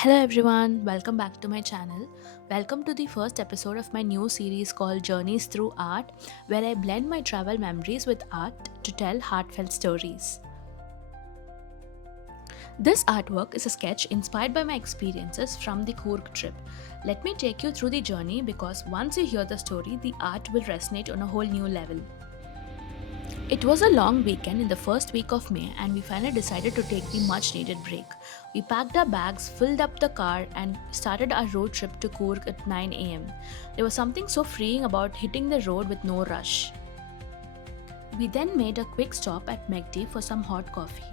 Hello everyone, welcome back to my channel. Welcome to the first episode of my new series called Journeys Through Art, where I blend my travel memories with art to tell heartfelt stories. This artwork is a sketch inspired by my experiences from the Coorg trip. Let me take you through the journey because once you hear the story, the art will resonate on a whole new level. It was a long weekend in the first week of May, and we finally decided to take the much needed break. We packed our bags, filled up the car, and started our road trip to Coorg at 9 am. There was something so freeing about hitting the road with no rush. We then made a quick stop at Megdi for some hot coffee.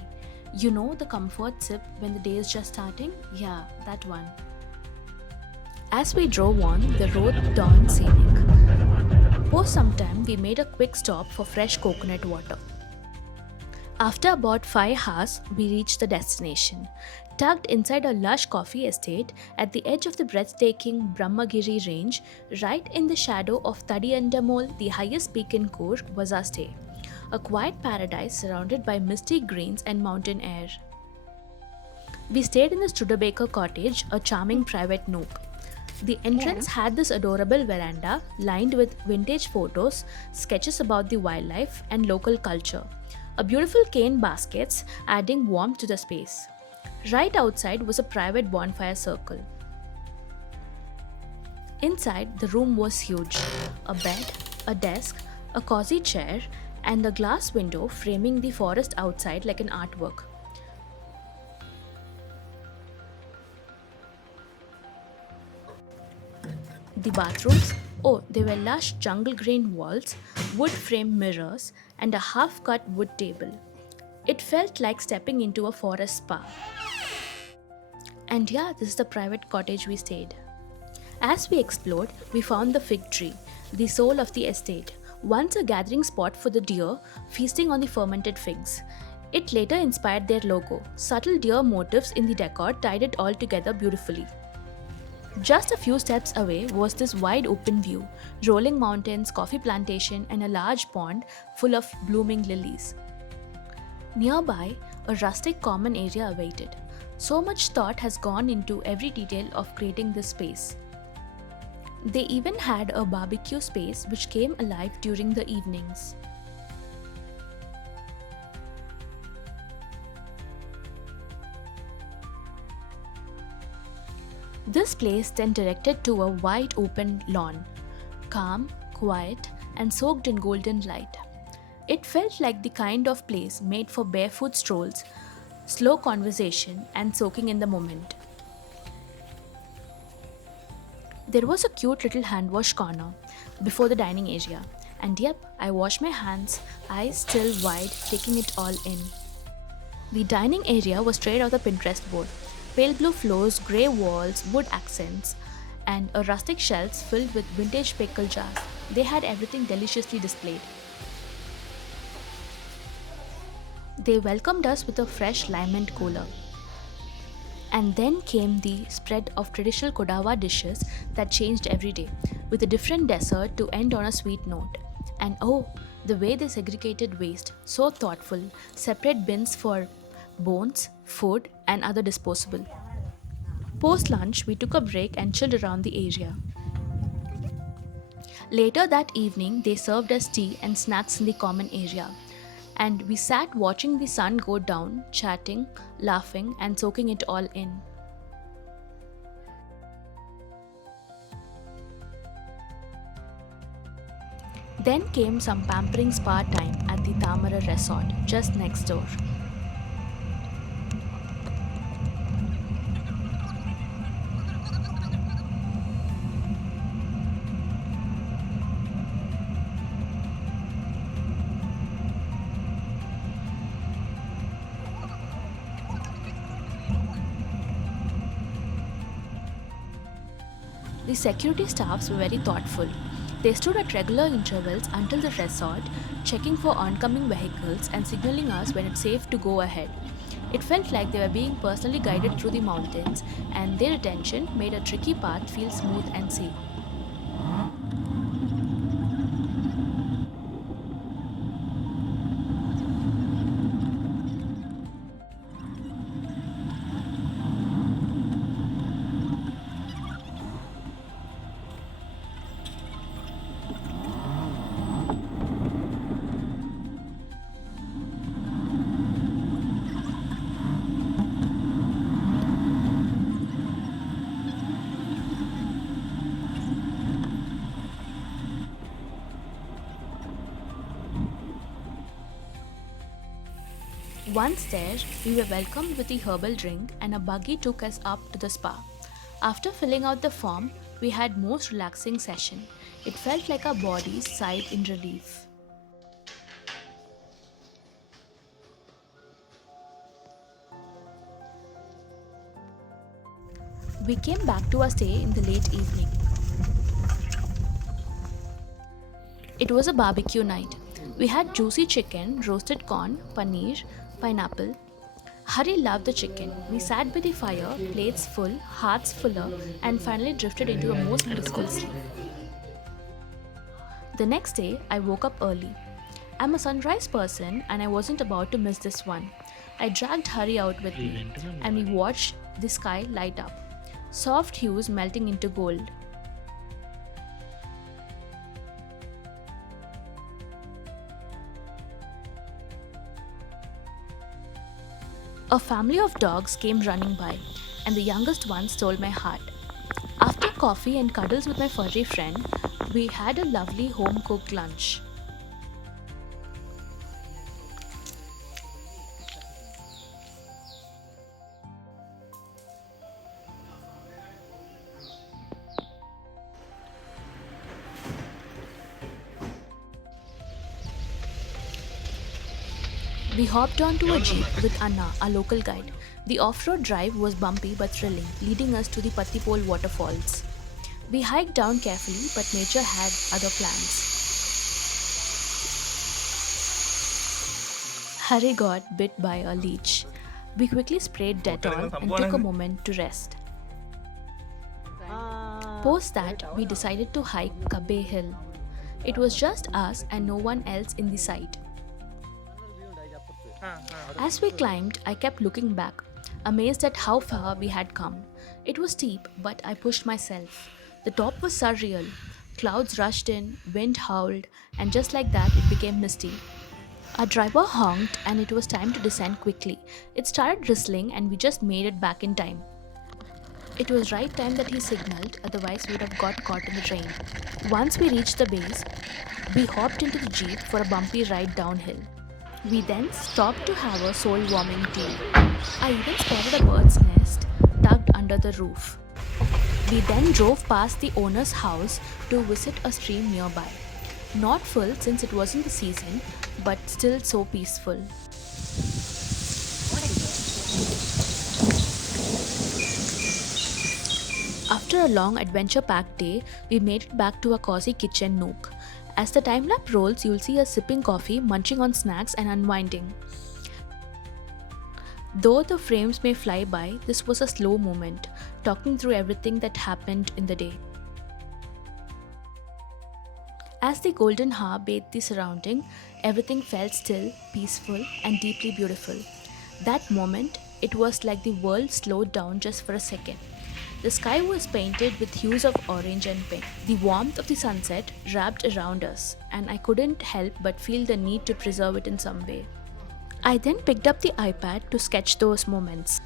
You know the comfort sip when the day is just starting? Yeah, that one. As we drove on, the road turned scenic. Post some time, we made a quick stop for fresh coconut water. After about 5 hours, we reached the destination. Tucked inside a lush coffee estate at the edge of the breathtaking Brahmagiri range, right in the shadow of Tadiyandamol, the highest peak in Coorg, was our stay. A quiet paradise surrounded by misty greens and mountain air. We stayed in the Studebaker cottage, a charming private nook. The entrance had this adorable veranda lined with vintage photos, sketches about the wildlife, and local culture. A beautiful cane baskets adding warmth to the space. Right outside was a private bonfire circle. Inside, the room was huge. A bed, a desk, a cozy chair, and a glass window framing the forest outside like an artwork. The bathrooms? Oh, they were lush jungle green walls, wood framed mirrors, and a half cut wood table. It felt like stepping into a forest spa. And yeah, this is the private cottage we stayed. As we explored, we found the fig tree, the soul of the estate, once a gathering spot for the deer feasting on the fermented figs. It later inspired their logo. Subtle deer motifs in the decor tied it all together beautifully. Just a few steps away was this wide open view, rolling mountains, coffee plantation, and a large pond full of blooming lilies. Nearby, a rustic common area awaited. So much thought has gone into every detail of creating this space. They even had a barbecue space which came alive during the evenings. This place then directed to a wide open lawn, calm, quiet, and soaked in golden light. It felt like the kind of place made for barefoot strolls, slow conversation, and soaking in the moment. There was a cute little hand wash corner before the dining area, and yep, I washed my hands, eyes still wide, taking it all in. The dining area was straight out the Pinterest board. Pale blue floors, grey walls, wood accents, and a rustic shelves filled with vintage pickle jars. They had everything deliciously displayed. They welcomed us with a fresh lime mint cooler. And then came the spread of traditional Kodawa dishes that changed every day, with a different dessert to end on a sweet note. And oh, the way they segregated waste, so thoughtful, separate bins for bones, food, and other disposable. Post lunch, we took a break and chilled around the area. Later that evening, they served us tea and snacks in the common area. And we sat watching the sun go down, chatting, laughing, and soaking it all in. Then came some pampering spa time at the Tamara resort, just next door. The security staffs were very thoughtful. They stood at regular intervals until the resort, checking for oncoming vehicles and signaling us when it's safe to go ahead. It felt like they were being personally guided through the mountains, and their attention made a tricky path feel smooth and safe. Once there, we were welcomed with the herbal drink and a buggy took us up to the spa. After filling out the form, we had most relaxing session. It felt like our bodies sighed in relief. We came back to our stay in the late evening. It was a barbecue night. We had juicy chicken, roasted corn, paneer, pineapple. Hari loved the chicken. We sat by the fire, plates full, hearts fuller, and finally drifted into a most blissful sleep. The next day, I woke up early. I'm a sunrise person and I wasn't about to miss this one. I dragged Hari out with me and we watched the sky light up, soft hues melting into gold. A family of dogs came running by, and the youngest one stole my heart. After coffee and cuddles with my furry friend, we had a lovely home cooked lunch. We hopped onto a jeep with Anna, our local guide. The off-road drive was bumpy but thrilling, leading us to the Patipol waterfalls. We hiked down carefully, but nature had other plans. Hari got bit by a leech. We quickly sprayed Dettol and took a moment to rest. Post that, we decided to hike Kabbe Hill. It was just us and no one else in the sight. As we climbed, I kept looking back, amazed at how far we had come. It was steep, but I pushed myself. The top was surreal. Clouds rushed in, wind howled, and just like that, it became misty. Our driver honked, and it was time to descend quickly. It started drizzling, and we just made it back in time. It was right time that he signaled, otherwise we would have got caught in the rain. Once we reached the base, we hopped into the jeep for a bumpy ride downhill. We then stopped to have a soul-warming tea. I even spotted a bird's nest tucked under the roof. We then drove past the owner's house to visit a stream nearby. Not full since it wasn't the season, but still so peaceful. After a long adventure-packed day, we made it back to a cozy kitchen nook. As the time-lapse rolls, you'll see us sipping coffee, munching on snacks and unwinding. Though the frames may fly by, this was a slow moment, talking through everything that happened in the day. As the golden hour bathed the surrounding, everything felt still, peaceful and deeply beautiful. That moment, it was like the world slowed down just for a second. The sky was painted with hues of orange and pink. The warmth of the sunset wrapped around us, and I couldn't help but feel the need to preserve it in some way. I then picked up the iPad to sketch those moments.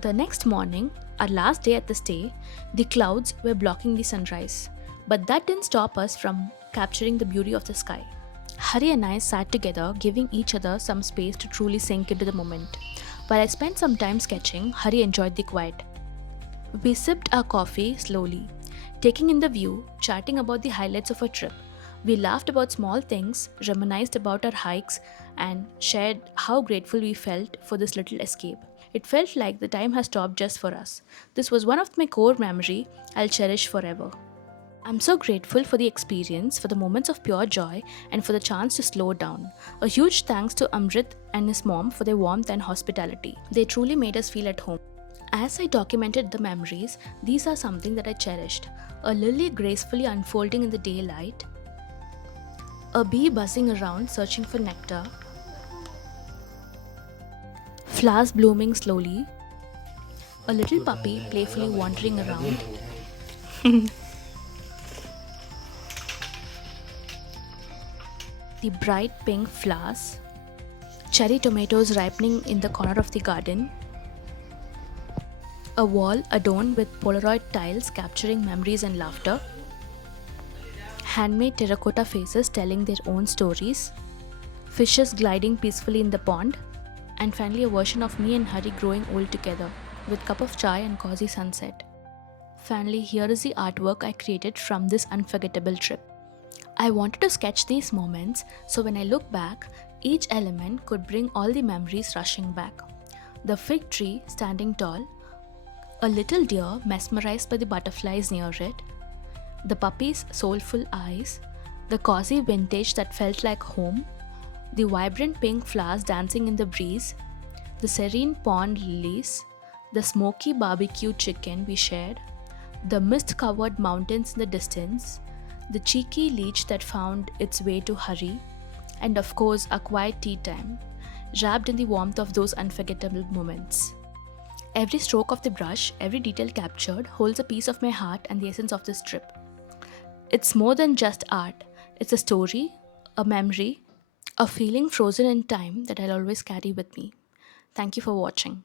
The next morning, our last day at the stay, the clouds were blocking the sunrise. But that didn't stop us from capturing the beauty of the sky. Hari and I sat together, giving each other some space to truly sink into the moment. While I spent some time sketching, Hari enjoyed the quiet. We sipped our coffee slowly, taking in the view, chatting about the highlights of our trip. We laughed about small things, reminisced about our hikes, and shared how grateful we felt for this little escape. It felt like the time has stopped just for us. This was one of my core memories I'll cherish forever. I'm so grateful for the experience, for the moments of pure joy, and for the chance to slow down. A huge thanks to Amrit and his mom for their warmth and hospitality. They truly made us feel at home. As I documented the memories, these are something that I cherished. A lily gracefully unfolding in the daylight, a bee buzzing around searching for nectar, flowers blooming slowly, a little puppy playfully wandering around, the bright pink flowers, cherry tomatoes ripening in the corner of the garden, a wall adorned with Polaroid tiles capturing memories and laughter, handmade terracotta faces telling their own stories, fishes gliding peacefully in the pond, and finally a version of me and Hari growing old together, with cup of chai and cozy sunset. Finally, here is the artwork I created from this unforgettable trip. I wanted to sketch these moments so when I look back, each element could bring all the memories rushing back. The fig tree standing tall, a little deer mesmerized by the butterflies near it, the puppy's soulful eyes, the cozy vintage that felt like home, the vibrant pink flowers dancing in the breeze, the serene pond lilies, the smoky barbecue chicken we shared, the mist covered mountains in the distance, the cheeky leech that found its way to Hari, and of course, a quiet tea time, wrapped in the warmth of those unforgettable moments. Every stroke of the brush, every detail captured, holds a piece of my heart and the essence of this trip. It's more than just art, it's a story, a memory, a feeling frozen in time that I'll always carry with me. Thank you for watching.